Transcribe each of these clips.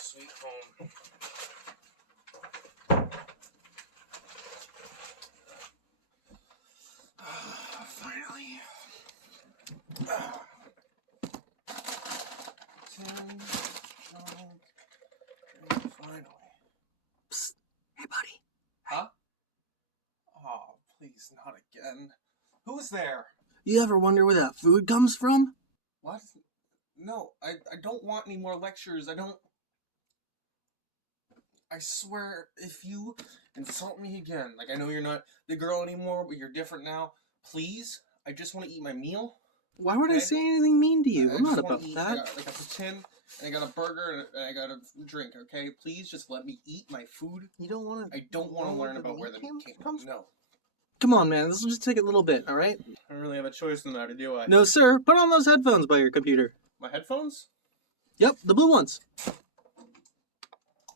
Sweet home. Finally. 10, 12, finally. Psst. Hey, buddy. Huh? Oh, please, not again. Who's there? You ever wonder where that food comes from? What? No, I don't want any more lectures. I swear, if you insult me again, like I know you're not the girl anymore, but you're different now, please, I just want to eat my meal. Why would I Okay? say anything mean to you? I I'm not just wanna about eat. that. I got like a poutine, and I got a burger, and I got a drink, okay? Please just let me eat my food. You don't want to... I don't want to learn about where the meat came from. No. Come on, man. This will just take a little bit, alright? I don't really have a choice in the matter, do I? No, sir. Put on those headphones by your computer. My headphones? Yep, the blue ones.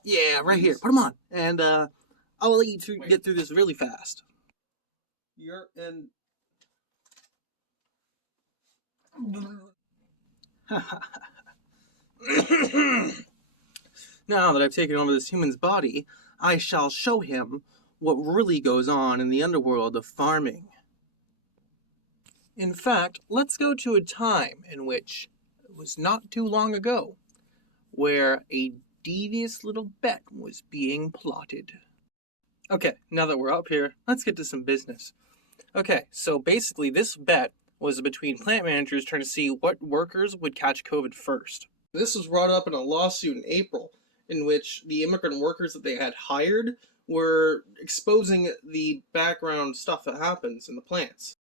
Yeah, right here. Put them on. And, I'll let you get through this really fast. You're in... Now that I've taken over this human's body, I shall show him what really goes on in the underworld of farming. In fact, let's go to a time in which it was not too long ago, where a devious little bet was being plotted. Okay, now that we're up here, let's get to some business. Okay, so basically this bet was between plant managers trying to see what workers would catch COVID first. This was brought up in a lawsuit in April, in which the immigrant workers that they had hired were exposing the background stuff that happens in the plants.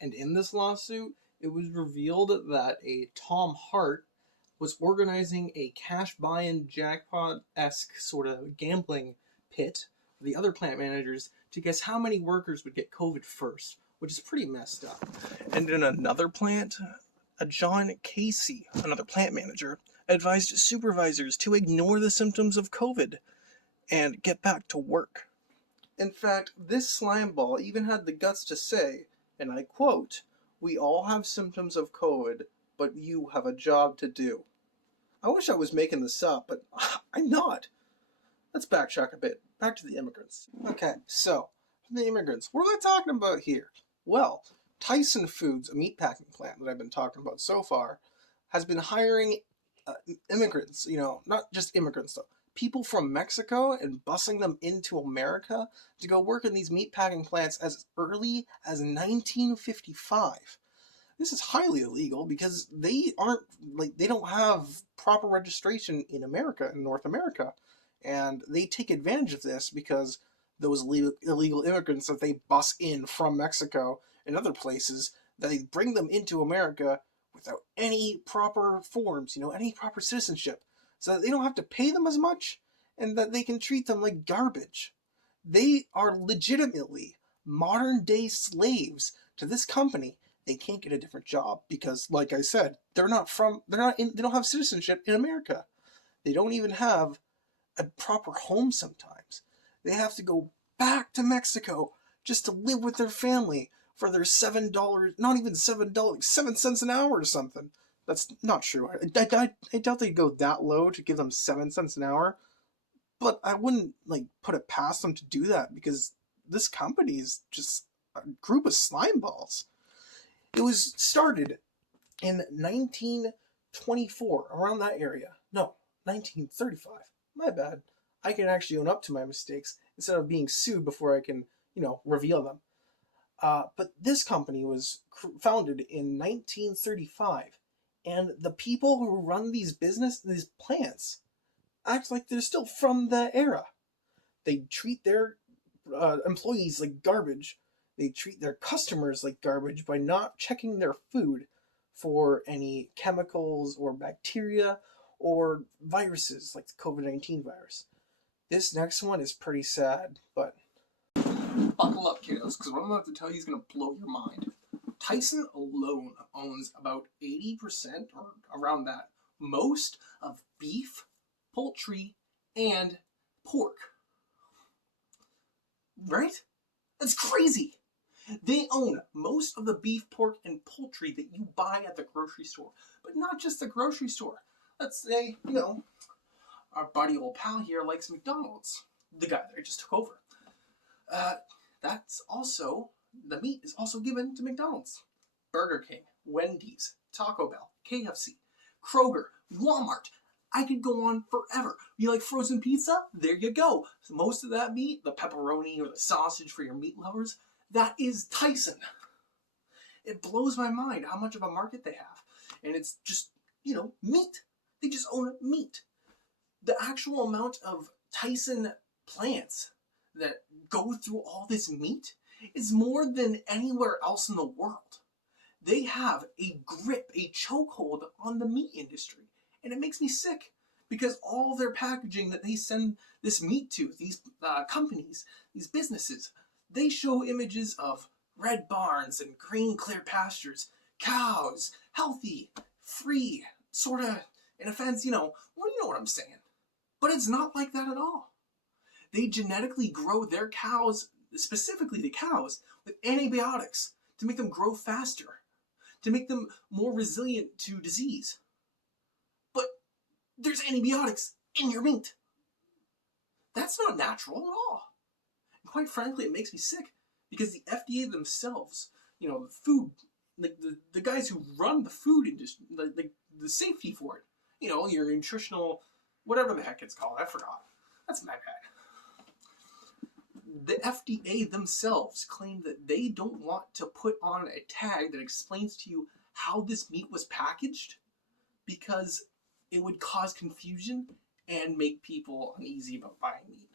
And in this lawsuit, it was revealed that a Tom Hart was organizing a cash buy-in jackpot-esque sort of gambling pit for the other plant managers to guess how many workers would get COVID first, which is pretty messed up. And in another plant, a John Casey, another plant manager, advised supervisors to ignore the symptoms of COVID and get back to work. In fact, this slime ball even had the guts to say, and I quote, "We all have symptoms of COVID, but you have a job to do." I wish I was making this up, but I'm not. Let's backtrack a bit. Back to the immigrants. Okay, so, the immigrants. What am I talking about here? Well, Tyson Foods, a meatpacking plant that I've been talking about so far, has been hiring immigrants, not just immigrants though, people from Mexico and busing them into America to go work in these meatpacking plants as early as 1955. This is highly illegal because they don't have proper registration in America, in North America. And they take advantage of this because those illegal immigrants that they bus in from Mexico and other places, they bring them into America without any proper forms, any proper citizenship, so that they don't have to pay them as much and that they can treat them like garbage. They are legitimately modern day slaves to this company. They can't get a different job because, like I said, they don't have citizenship in America. They don't even have a proper home sometimes. They have to go back to Mexico just to live with their family for their $7, not even $7, 7 cents an hour or something. That's not true. I doubt they'd go that low to give them 7 cents an hour, but I wouldn't put it past them to do that because this company is just a group of slime balls. It was started in 1924, around that area. No, 1935. My bad. I can actually own up to my mistakes instead of being sued before I can, reveal them. But this company was founded in 1935, and the people who run these plants, act like they're still from the era. They treat their employees like garbage. They treat their customers like garbage by not checking their food for any chemicals or bacteria or viruses like the COVID-19 virus. This next one is pretty sad, but buckle up, kiddos, because what I'm about to tell you is going to blow your mind. Tyson alone owns about 80% or around that, most of beef, poultry, and pork. Right? That's crazy! They own most of the beef, pork, and poultry that you buy at the grocery store. But not just the grocery store. Let's say, our buddy old pal here likes McDonald's. The guy that I just took over. That's also, the meat is also given to McDonald's, Burger King, Wendy's, Taco Bell, KFC, Kroger, Walmart. I could go on forever. You like frozen pizza? There you go. So most of that meat, the pepperoni or the sausage for your meat lovers, that is Tyson. It blows my mind how much of a market they have. And it's just, meat. They just own meat. The actual amount of Tyson plants that go through all this meat is more than anywhere else in the world. They have a grip, a chokehold on the meat industry. And it makes me sick because all their packaging that they send this meat to, these companies, these businesses, they show images of red barns and green clear pastures, cows, healthy, free, sort of, in a fence, you know what I'm saying. But it's not like that at all. They genetically grow their cows, specifically the cows, with antibiotics to make them grow faster, to make them more resilient to disease. But there's antibiotics in your meat. That's not natural at all. And quite frankly, it makes me sick because the FDA themselves, the food, like the guys who run the food industry, the safety for it, your nutritional, whatever the heck it's called, I forgot. That's my bad. The FDA themselves claim that they don't want to put on a tag that explains to you how this meat was packaged because it would cause confusion and make people uneasy about buying meat.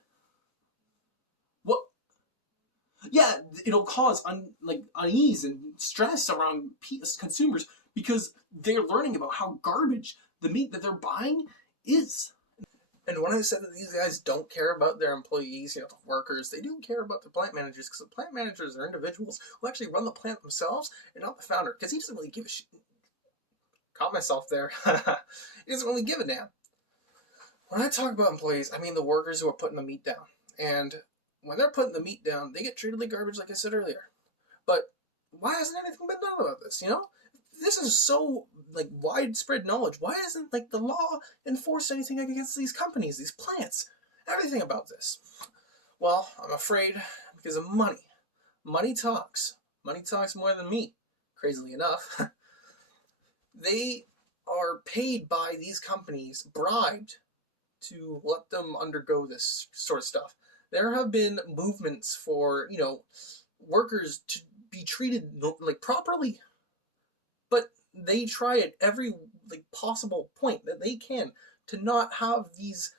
What? Yeah, it'll cause unease and stress around consumers because they're learning about how garbage the meat that they're buying is. And when I said that these guys don't care about their employees, the workers, they do care about the plant managers because the plant managers are individuals who actually run the plant themselves and not the founder because he doesn't really give a shit. Caught myself there. He doesn't really give a damn. When I talk about employees, I mean the workers who are putting the meat down. And when they're putting the meat down, they get treated like garbage, like I said earlier. But why hasn't anything been done about this, This is so, widespread knowledge. Why isn't, the law enforced anything against these companies, these plants? Everything about this. Well, I'm afraid because of money. Money talks. Money talks more than meat, crazily enough. They are paid by these companies, bribed, to let them undergo this sort of stuff. There have been movements for, workers to be treated, properly. But they try at every, possible point that they can to not have these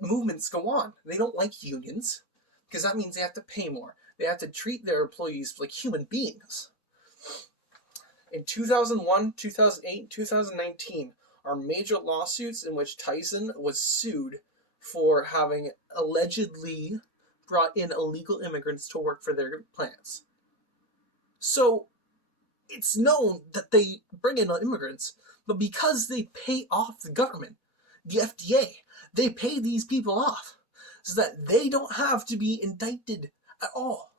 movements go on. They don't like unions, because that means they have to pay more. They have to treat their employees like human beings. In 2001, 2008, 2019 are major lawsuits in which Tyson was sued for having allegedly brought in illegal immigrants to work for their plants. So it's known that they bring in immigrants, but because they pay off the government, the FDA, they pay these people off so that they don't have to be indicted at all.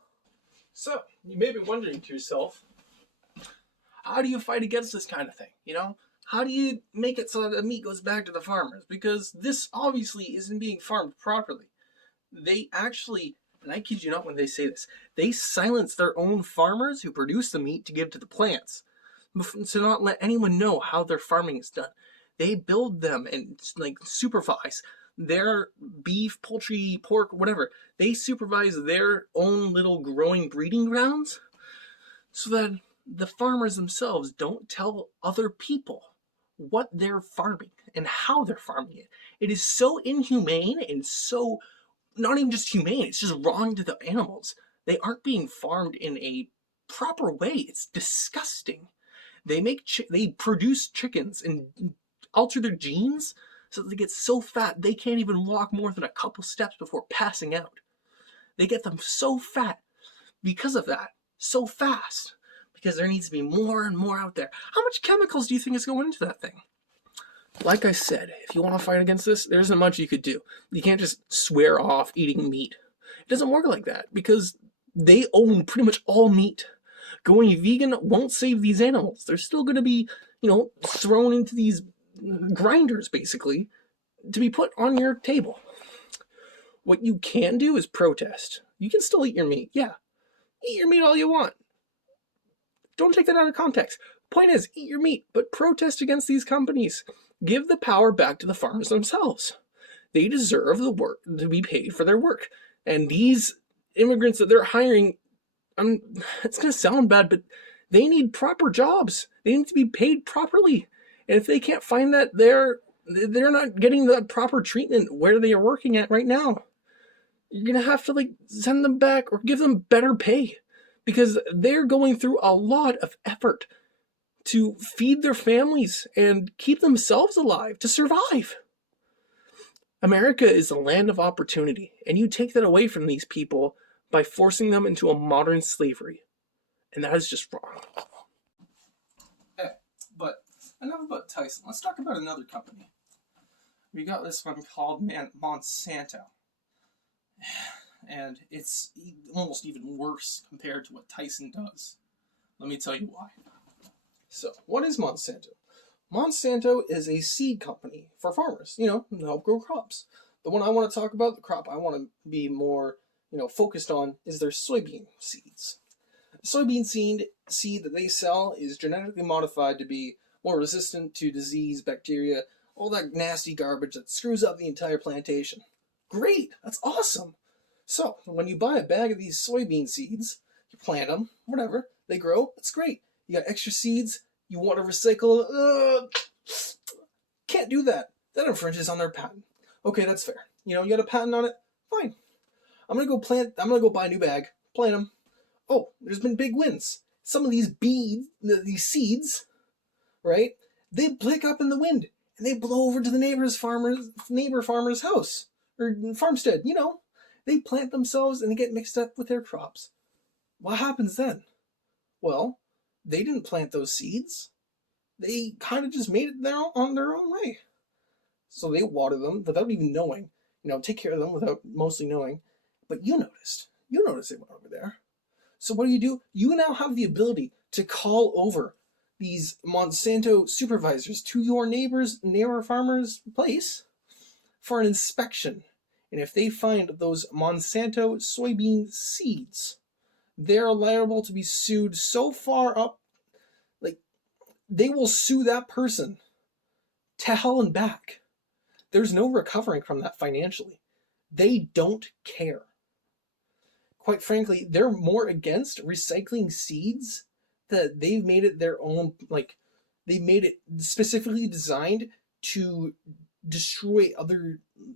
So you may be wondering to yourself, how do you fight against this kind of thing? How do you make it so that the meat goes back to the farmers? Because this obviously isn't being farmed properly. They actually, and I kid you not when they say this, they silence their own farmers who produce the meat to give to the plants, to not let anyone know how their farming is done. They build them and supervise their beef, poultry, pork, whatever. They supervise their own little growing breeding grounds so that the farmers themselves don't tell other people what they're farming and how they're farming it. It is so inhumane and so not even just humane, it's just wrong to the animals. They aren't being farmed in a proper way. It's disgusting. They produce chickens and alter their genes so that they get so fat they can't even walk more than a couple steps before passing out. They get them so fat because of that, so fast, because there needs to be more and more out there. How much chemicals do you think is going into that thing? Like I said, if you want to fight against this, there isn't much you could do. You can't just swear off eating meat. It doesn't work like that because they own pretty much all meat. Going vegan won't save these animals. They're still going to be, thrown into these grinders, basically, to be put on your table. What you can do is protest. You can still eat your meat. Yeah. Eat your meat all you want. Don't take that out of context. Point is, eat your meat, but protest against these companies. Give the power back to the farmers themselves. They deserve the work to be paid for their work. And these immigrants that they're hiring, it's going to sound bad, but they need proper jobs. They need to be paid properly. And if they can't find that, they're not getting the proper treatment where they are working at right now. You're going to have to send them back or give them better pay, because they're going through a lot of effort to feed their families and keep themselves alive, to survive. America is a land of opportunity, and you take that away from these people by forcing them into a modern slavery. And that is just wrong. Okay, but enough about Tyson. Let's talk about another company. We got this one called Monsanto. And it's almost even worse compared to what Tyson does. Let me tell you why. So, what is Monsanto? Monsanto is a seed company for farmers, to help grow crops. The one I want to talk about, the crop I want to be more, focused on, is their soybean seeds. The soybean seed that they sell is genetically modified to be more resistant to disease, bacteria, all that nasty garbage that screws up the entire plantation. Great! That's awesome! So, when you buy a bag of these soybean seeds, you plant them, whatever, they grow, it's great. You got extra seeds, you want to recycle, can't do that. That infringes on their patent. Okay, that's fair. You got a patent on it? Fine. I'm gonna go buy a new bag, plant them. Oh, there's been big wins. Some of these these seeds, right, they blick up in the wind, and they blow over to the neighbor farmer's house, or farmstead, They plant themselves, and they get mixed up with their crops. What happens then? Well, they didn't plant those seeds. They kind of just made it on their own way. So they water them without even knowing. Take care of them without mostly knowing. But you noticed. You noticed they went over there. So what do? You now have the ability to call over these Monsanto supervisors to your neighbor farmer's place for an inspection. And if they find those Monsanto soybean seeds, they're liable to be sued so far up, they will sue that person to hell and back. There's no recovering from that financially. They don't care. Quite frankly, they're more against recycling seeds that they've made it their own, they made it specifically designed to destroy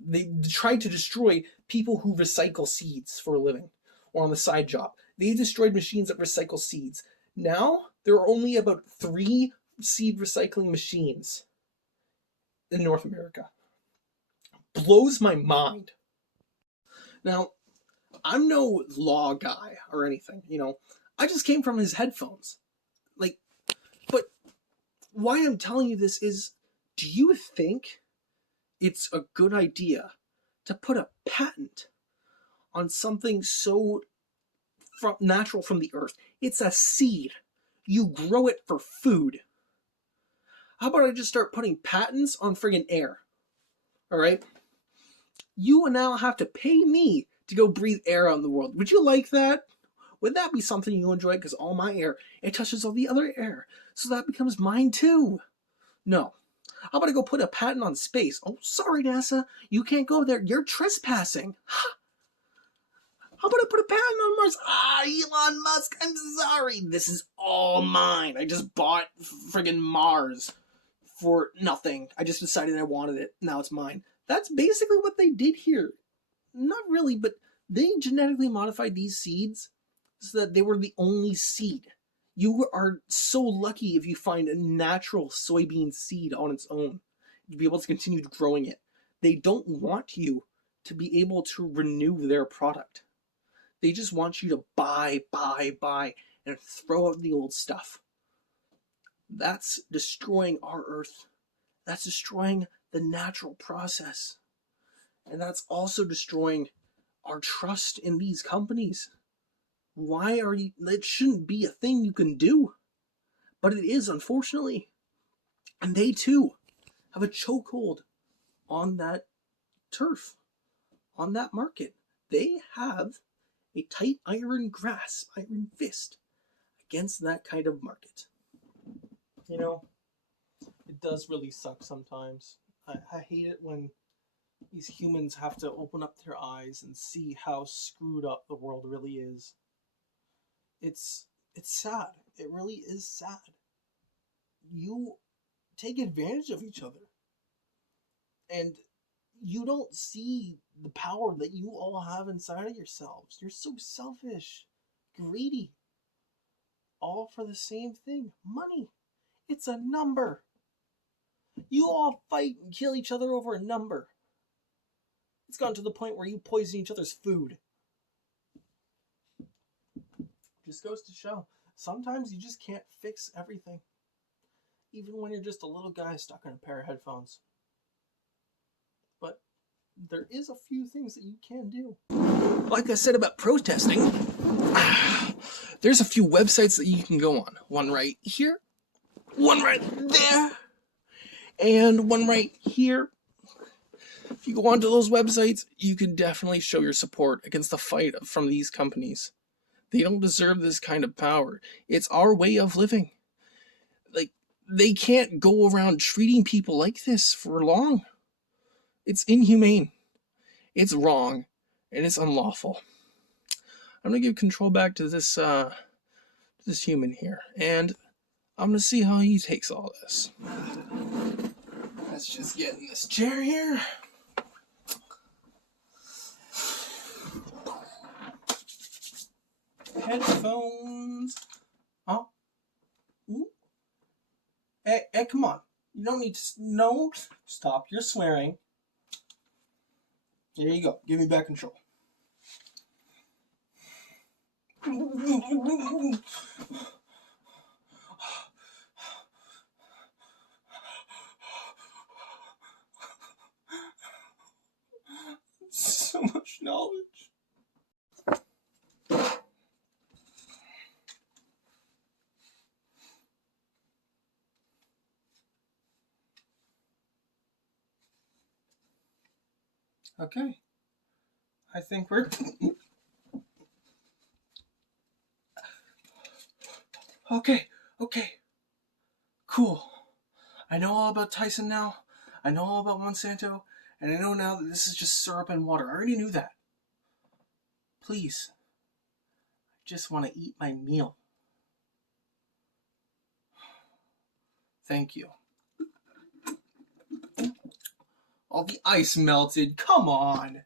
they tried to destroy people who recycle seeds for a living or on the side job. They destroyed machines that recycle seeds. Now, there are only about 3 seed recycling machines in North America. Blows my mind. Now, I'm no law guy or anything, I just came from his headphones. But why I'm telling you this is, do you think it's a good idea to put a patent on something so natural from the earth? It's a seed. You grow it for food. How about I just start putting patents on friggin' air? Alright? You now have to pay me to go breathe air out in the world. Would you like that? Would that be something you enjoy? Because all my air, it touches all the other air. So that becomes mine too. No. How about I go put a patent on space? Oh, sorry, NASA. You can't go there. You're trespassing. How about I put a patent on Mars? Elon Musk, I'm sorry. This is all mine. I just bought friggin' Mars for nothing. I just decided I wanted it. Now it's mine. That's basically what they did here. Not really, but they genetically modified these seeds so that they were the only seed. You are so lucky if you find a natural soybean seed on its own to be able to continue growing it. They don't want you to be able to renew their product. They just want you to buy, and throw out the old stuff. That's destroying our earth. That's destroying the natural process. And that's also destroying our trust in these companies. Why are you... It shouldn't be a thing you can do. But it is, unfortunately. And they, too, have a chokehold on that turf, on that market. They have a tight iron grasp, iron fist against that kind of market. You know, it does really suck sometimes. I hate it when these humans have to open up their eyes and see how screwed up the world really is. It's sad. It really is sad. You take advantage of each other. And you don't see the power that you all have inside of yourselves. You're so selfish, greedy. All for the same thing. Money. It's a number. You all fight and kill each other over a number. It's gotten to the point where you poison each other's food. Just goes to show. Sometimes you just can't fix everything. Even when you're just a little guy stuck in a pair of headphones. But there is a few things that you can do. Like I said about protesting, there's a few websites that you can go on. One right here, one right there, and one right here. If you go onto those websites, you can definitely show your support against the fight from these companies. They don't deserve this kind of power. It's our way of living. Like, they can't go around treating people like this for long. It's inhumane. It's wrong. And it's unlawful. I'm going to give control back to this human here. And I'm going to see how he takes all this. Let's just get in this chair here. Headphones. Huh? Ooh. Hey, come on. You don't need to... No. Stop your swearing. There you go. Give me back control. So much knowledge. Okay. I think we're... Okay. Cool. I know all about Tyson now. I know all about Monsanto. And I know now that this is just syrup and water. I already knew that. Please. I just want to eat my meal. Thank you. All the ice melted. Come on.